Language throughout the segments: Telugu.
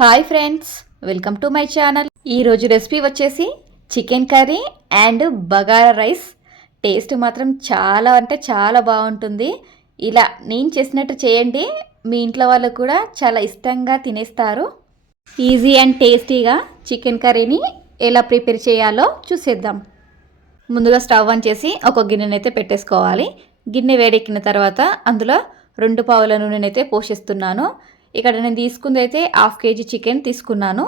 Hi friends welcome to my channel ఈరోజు రెసిపీ వచ్చేసి chicken curry and bagara rice taste మాత్రం చాలా అంటే చాలా బాగుంటుంది. ఇలా నేను చేసినట్టు చేయండి. మీ ఇంట్లో వాళ్ళు కూడా చాలా ఇష్టంగా తినేస్తారు. ఈజీ అండ్ టేస్టీగా చికెన్ కర్రీని ఎలా ప్రిపేర్ చేయాలో చూసేద్దాం. ముందుగా స్టవ్ ఆన్ చేసి ఒక గిన్నెనైతే పెట్టేసుకోవాలి. గిన్నె వేడెక్కిన తర్వాత అందులో రెండు పావుల నూనెనైతే పోషిస్తున్నాను. ఇక్కడ నేను తీసుకుంది అయితే హాఫ్ కేజీ చికెన్ తీసుకున్నాను.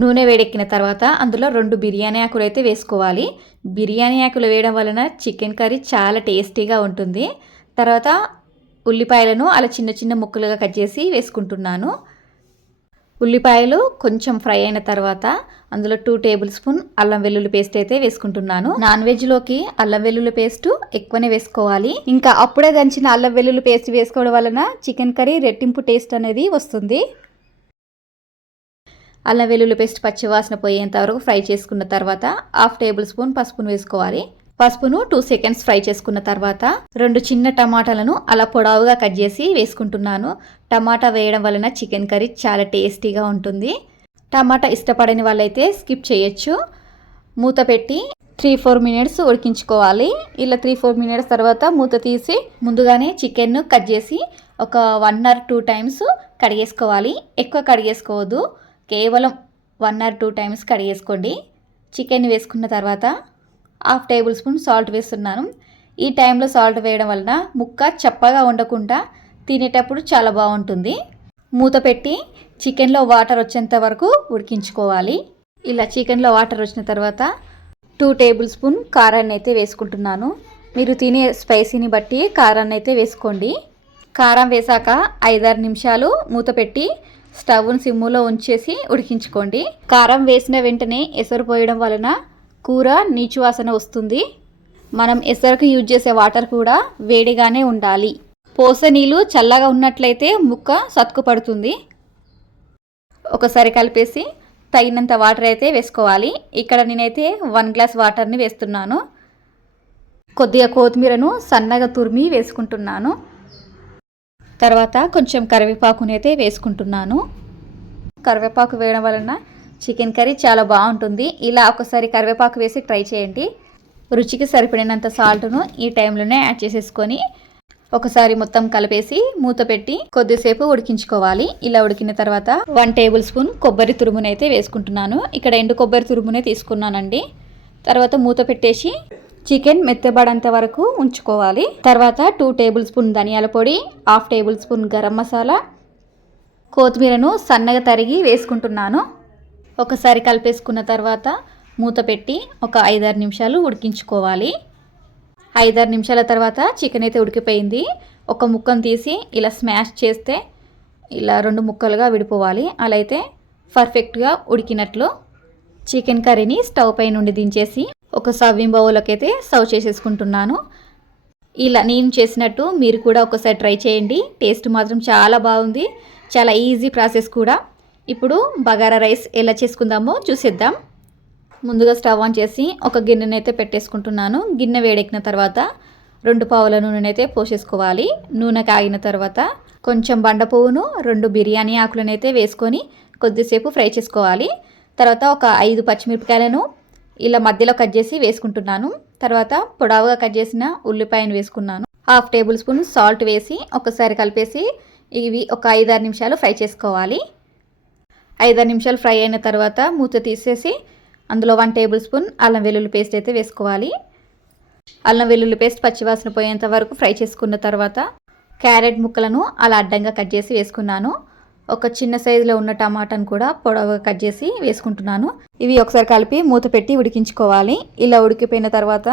నూనె వేడెక్కిన తర్వాత అందులో రెండు బిర్యానీ ఆకులు అయితే వేసుకోవాలి. బిర్యానీ ఆకులు వేయడం వలన చికెన్ కర్రీ చాలా టేస్టీగా ఉంటుంది. తర్వాత ఉల్లిపాయలను అలా చిన్న చిన్న ముక్కలుగా కట్ చేసి వేసుకుంటున్నాను. ఉల్లిపాయలు కొంచెం ఫ్రై అయిన తర్వాత అందులో టూ టేబుల్ స్పూన్ అల్లం వెల్లుల్లి పేస్ట్ అయితే వేసుకుంటున్నాను. నాన్ వెజ్లోకి అల్లం వెల్లుల్లి పేస్ట్ ఎక్కువనే వేసుకోవాలి. ఇంకా అప్పుడే దంచిన అల్లం వెల్లుల్లి పేస్ట్ వేసుకోవడం వలన చికెన్ కర్రీ రెట్టింపు టేస్ట్ అనేది వస్తుంది. అల్లం వెల్లుల్లి పేస్ట్ పచ్చివాసన పోయేంత వరకు ఫ్రై చేసుకున్న తర్వాత హాఫ్ టేబుల్ స్పూన్ పసుపును వేసుకోవాలి. పసుపును టూ సెకండ్స్ ఫ్రై చేసుకున్న తర్వాత రెండు చిన్న టమాటాలను అలా పొడవుగా కట్ చేసి వేసుకుంటున్నాను. టమాటా వేయడం వలన చికెన్ కర్రీ చాలా టేస్టీగా ఉంటుంది. టమాటా ఇష్టపడని వాళ్ళైతే స్కిప్ చేయొచ్చు. మూత పెట్టి త్రీ ఫోర్ మినిట్స్ ఉడికించుకోవాలి. ఇలా త్రీ ఫోర్ మినిట్స్ తర్వాత మూత తీసి ముందుగానే చికెన్ను కట్ చేసి ఒక వన్ ఆర్ టూ టైమ్స్ కడిగేసుకోవాలి. ఎక్కువ కడిగేసుకోవద్దు. కేవలం వన్ ఆర్ టూ టైమ్స్ కడిగేసుకోండి. చికెన్ వేసుకున్న తర్వాత హాఫ్ టేబుల్ స్పూన్ సాల్ట్ వేస్తున్నాను. ఈ టైంలో సాల్ట్ వేయడం వలన ముక్క చప్పగా ఉండకుండా తినేటప్పుడు చాలా బాగుంటుంది. మూత పెట్టి చికెన్లో వాటర్ వచ్చేంత వరకు ఉడికించుకోవాలి. ఇలా చికెన్లో వాటర్ వచ్చిన తర్వాత టూ టేబుల్ స్పూన్ కారాన్ని అయితే వేసుకుంటున్నాను. మీరు తినే స్పైసీని బట్టి కారాన్ని అయితే వేసుకోండి. కారం వేసాక ఐదారు నిమిషాలు మూత పెట్టి స్టవ్ను సిమ్ములో ఉంచేసి ఉడికించుకోండి. కారం వేసిన వెంటనే ఎసరు పోయడం వలన కూర నీచు వాసన వస్తుంది. మనం ఎసరుకు యూజ్ చేసే వాటర్ కూడా వేడిగానే ఉండాలి. పోస నీళ్ళు చల్లగా ఉన్నట్లయితే ముక్క సతుకుపడుతుంది ఒకసారి కలిపేసి తగినంత వాటర్ అయితే వేసుకోవాలి. ఇక్కడ నేనైతే వన్ గ్లాస్ వాటర్ని వేస్తున్నాను. కొద్దిగా కొత్తిమీరను సన్నగా తురిమి వేసుకుంటున్నాను. తర్వాత కొంచెం కరివేపాకునైతే వేసుకుంటున్నాను. కరివేపాకు వేయడం వలన చికెన్ కర్రీ చాలా బాగుంటుంది. ఇలా ఒకసారి కరివేపాకు వేసి ట్రై చేయండి. రుచికి సరిపడినంత సాల్ట్ను ఈ టైంలోనే యాడ్ చేసేసుకొని ఒకసారి మొత్తం కలిపేసి మూత పెట్టి కొద్దిసేపు ఉడికించుకోవాలి. ఇలా ఉడికిన తర్వాత వన్ టేబుల్ స్పూన్ కొబ్బరి తురుమునైతే వేసుకుంటున్నాను. ఇక్కడ ఎండు కొబ్బరి తురుమునే తీసుకున్నానండి. తర్వాత మూత పెట్టేసి చికెన్ మెత్తబడేంత వరకు ఉంచుకోవాలి. తర్వాత టూ టేబుల్ స్పూన్ ధనియాల పొడి half tablespoon garam masala కొత్తిమీరను సన్నగా తరిగి వేసుకుంటున్నాను. ఒకసారి కలిపేసుకున్న తర్వాత మూత పెట్టి ఒక ఐదారు నిమిషాలు ఉడికించుకోవాలి. ఐదారు నిమిషాల తర్వాత చికెన్ అయితే ఉడికిపోయింది. ఒక ముక్కను తీసి ఇలా స్మాష్ చేస్తే ఇలా రెండు ముక్కలుగా విడిపోవాలి. అలా అయితే పర్ఫెక్ట్గా ఉడికినట్లు చికెన్ కర్రీని స్టవ్ పై నుండి దించేసి ఒక సర్వింగ్ బౌల్లోకి అయితే సర్వ్ చేసేసుకుంటున్నాను. ఇలా నేను చేసినట్టు మీరు కూడా ఒకసారి ట్రై చేయండి. టేస్ట్ మాత్రం చాలా బాగుంది. చాలా ఈజీ ప్రాసెస్ కూడా. ఇప్పుడు బగారా రైస్ ఎలా చేసుకుందామో చూసేద్దాం. ముందుగా స్టవ్ ఆన్ చేసి ఒక గిన్నెనైతే పెట్టేసుకుంటున్నాను. గిన్నె వేడెక్కిన తర్వాత రెండు పావుల నూనెనైతే పోసేసుకోవాలి. నూనె కాగిన తర్వాత కొంచెం బండ పువ్వును రెండు బిర్యానీ ఆకులనైతే వేసుకొని కొద్దిసేపు ఫ్రై చేసుకోవాలి. తర్వాత ఒక ఐదు పచ్చిమిరపకాయలను ఇలా మధ్యలో కట్ చేసి వేసుకుంటున్నాను. తర్వాత పొడవుగా కట్ చేసిన ఉల్లిపాయను వేసుకున్నాను. హాఫ్ టేబుల్ స్పూన్ సాల్ట్ వేసి ఒకసారి కలిపేసి ఇవి ఒక ఐదారు నిమిషాలు ఫ్రై చేసుకోవాలి. ఐదారు నిమిషాలు ఫ్రై అయిన తర్వాత మూత తీసేసి అందులో వన్ టేబుల్ స్పూన్ అల్లం వెల్లుల్లి పేస్ట్ అయితే వేసుకోవాలి. అల్లం వెల్లుల్లి పేస్ట్ పచ్చివాసన పోయేంత వరకు ఫ్రై చేసుకున్న తర్వాత క్యారెట్ ముక్కలను అలా అడ్డంగా కట్ చేసి వేసుకున్నాను. ఒక చిన్న సైజులో ఉన్న టమాటాను కూడా పొడవుగా కట్ చేసి వేసుకుంటున్నాను. ఇవి ఒకసారి కలిపి మూత పెట్టి ఉడికించుకోవాలి. ఇలా ఉడికిపోయిన తర్వాత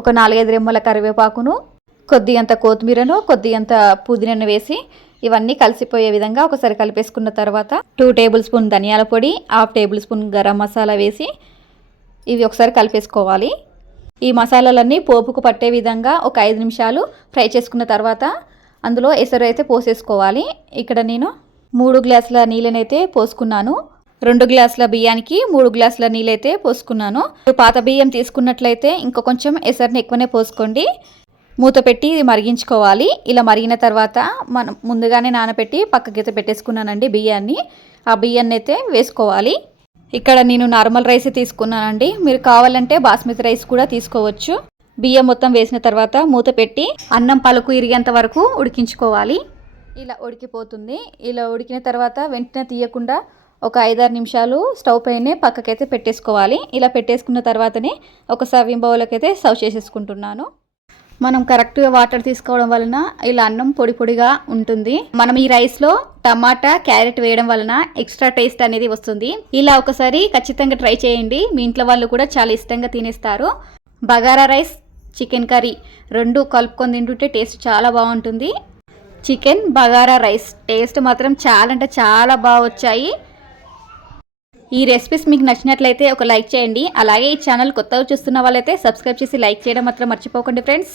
ఒక నాలుగైదు రెమ్మల కరివేపాకును కొద్దిగంత కొత్తిమీరను కొద్దిగంత పుదీనాను వేసి ఇవన్నీ కలిసిపోయే విధంగా ఒకసారి కలిపేసుకున్న తర్వాత టూ టేబుల్ స్పూన్ ధనియాల పొడి half tablespoon garam masala వేసి ఇవి ఒకసారి కలిపేసుకోవాలి. ఈ మసాలాలన్నీ పోపుకు పట్టే విధంగా ఒక ఐదు నిమిషాలు ఫ్రై చేసుకున్న తర్వాత అందులో ఎసరు అయితే పోసేసుకోవాలి. ఇక్కడ నేను మూడు గ్లాసుల నీళ్ళనైతే పోసుకున్నాను. రెండు గ్లాసుల బియ్యానికి మూడు గ్లాసుల నీళ్ళైతే పోసుకున్నాను. పాత బియ్యం తీసుకున్నట్లయితే ఇంకా కొంచెం ఎసరుని ఎక్కువనే పోసుకోండి. మూత పెట్టి మరిగించుకోవాలి. ఇలా మరిగిన తర్వాత మనం ముందుగానే నానబెట్టి పక్కకైతే పెట్టేసుకున్నానండి బియ్యాన్ని. ఆ బియ్యాన్ని అయితే వేసుకోవాలి. ఇక్కడ నేను నార్మల్ రైస్ తీసుకున్నానండి. మీరు కావాలంటే బాస్మతి రైస్ కూడా తీసుకోవచ్చు. బియ్యం మొత్తం వేసిన తర్వాత మూత పెట్టి అన్నం పలుకు ఇరిగేంత వరకు ఉడికించుకోవాలి. ఇలా ఉడికిపోతుంది. ఇలా ఉడికిన తర్వాత వెంటనే తీయకుండా ఒక ఐదారు నిమిషాలు స్టవ్ పైనే పక్కకైతే పెట్టేసుకోవాలి. ఇలా పెట్టేసుకున్న తర్వాతనే ఒక సర్వింగ్ బౌల్కి అయితే సర్వ్ చేసేసుకుంటున్నాను. మనం కరెక్ట్గా వాటర్ తీసుకోవడం వలన ఇలా అన్నం పొడి పొడిగా ఉంటుంది. మనం ఈ రైస్లో టమాటా క్యారెట్ వేయడం వలన ఎక్స్ట్రా టేస్ట్ అనేది వస్తుంది. ఇలా ఒకసారి ఖచ్చితంగా ట్రై చేయండి. మీ ఇంట్లో వాళ్ళు కూడా చాలా ఇష్టంగా తినేస్తారు. బగారా రైస్ చికెన్ కర్రీ రెండు కలుపుకొని తింటుంటే టేస్ట్ చాలా బాగుంటుంది. చికెన్ బగారా రైస్ టేస్ట్ మాత్రం చాలా అంటే చాలా బాగా వచ్చాయి. ఈ రెసిపీస్ మీకు నచ్చినట్లయితే ఒక లైక్ చేయండి. అలాగే ఈ ఛానల్ కొత్తగా చూస్తున్న వాళ్ళైతే సబ్స్క్రైబ్ చేసి లైక్ చేయడం మాత్రం మర్చిపోకండి friends